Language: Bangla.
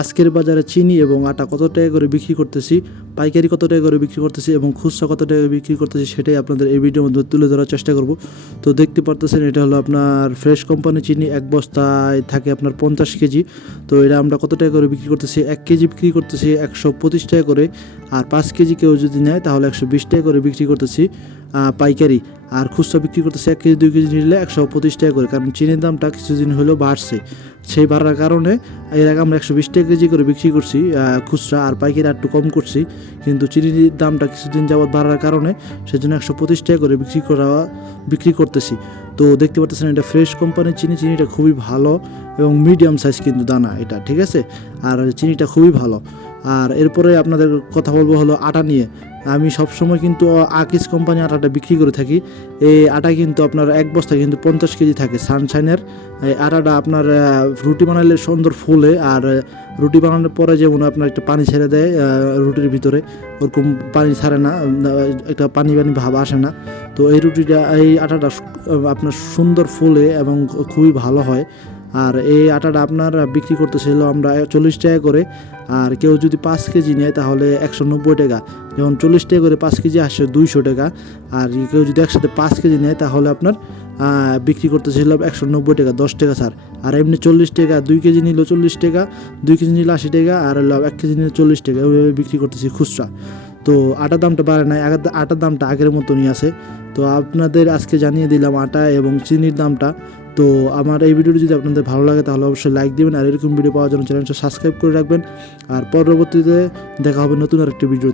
আজকের বাজারে চিনি এবং আটা কত টাকা করে বিক্রি করতেছি? পাইকারি কত টাকা করে বিক্রি করতেছি এবং খুচরা কত টাকা বিক্রি করতেছি সেটাই আপনাদের এই ভিডিওর মধ্যে তুলে ধরার চেষ্টা করব। তো দেখতে পারতেছেন, এটা হলো আপনার ফ্রেশ কোম্পানি চিনি, এক বস্তায় থাকে আপনার পঞ্চাশ কেজি। তো এটা আমরা কত টাকা করে বিক্রি করতেছি? এক কেজি বিক্রি করতেছি একশো পঁচিশ টাকা করে। আর পাঁচ কেজি কেউ যদি নেয়, তাহলে একশো বিশ টাকা করে বিক্রি করতেছি পাইকারি। আর খুচরা বিক্রি করতেছে এক কেজি, দুই কেজি নিলে একশো পঁচিশ টাকা করে। কারণ চিনির দামটা কিছুদিন হলেও বাড়ছে। সেই বাড়ার কারণে এর আগে আমরা একশো বিশ টাকা কেজি করে বিক্রি করছি খুচরা আর পাইকারি একটু কম করছি। কিন্তু চিনির দামটা কিছুদিন যাবৎ বাড়ার কারণে সেজন্য একশো পঁচিশ টাকা করে বিক্রি করা, বিক্রি করতেছি। তো দেখতে পাচ্ছেন এটা ফ্রেশ কোম্পানির চিনি। চিনিটা খুবই ভালো এবং মিডিয়াম সাইজ কিন্তু দানা এটা, ঠিক আছে? আর চিনিটা খুবই ভালো। আর এরপরে আপনাদের কথা বলব হলো আটা নিয়ে। আমি সবসময় কিন্তু আকিস কোম্পানি আটাটা বিক্রি করে থাকি। এই আটা কিন্তু আপনার এক বস্তা কিন্তু পঞ্চাশ কেজি থাকে। সানশাইনের এই আটাটা আপনার রুটি বানালে সুন্দর ফুলে আর রুটি বানানোর পরে যেমন আপনার একটা পানি ছেড়ে দেয় রুটির ভিতরে, ওরকম পানি ছাড়ে না একটা পানি পানি ভাব আসে না। তো এই রুটিটা, এই আটাটা আপনার সুন্দর ফুলে এবং খুবই ভালো হয়। আর এই আটাটা আপনার বিক্রি করতেছিল আমরা চল্লিশ টাকা করে। আর কেউ যদি পাঁচ কেজি নেয় তাহলে একশো নব্বই টাকা। যেমন চল্লিশ টাকা করে পাঁচ কেজি আসছে দুইশো টাকা। আর কেউ যদি একসাথে পাঁচ কেজি নেয় তাহলে আপনার বিক্রি করতেছিল একশো নব্বই টাকা, দশ টাকা স্যার আর এমনি চল্লিশ টাকা, দুই কেজি নিল চল্লিশ টাকা, দুই কেজি নিল আশি টাকা, আর এক কেজি নিল চল্লিশ টাকা। ওইভাবে বিক্রি করতেছি খুচরা। তো আটার দামটা বাড়ে নাই আটার দামটা আগের মতনই আছে। তো আপনাদের আজকে জানিয়ে দিলাম আটা এবং চিনির দামটা। তো আমার এই ভিডিওটি যদি আপনাদের ভালো লাগে তাহলে অবশ্যই লাইক দেবেন, আর এরকম ভিডিও পাওয়ার জন্য চ্যানেলটা সাবস্ক্রাইব করে রাখবেন। আর পরবর্তীতে দেখা হবে নতুন আর আরেকটি ভিডিও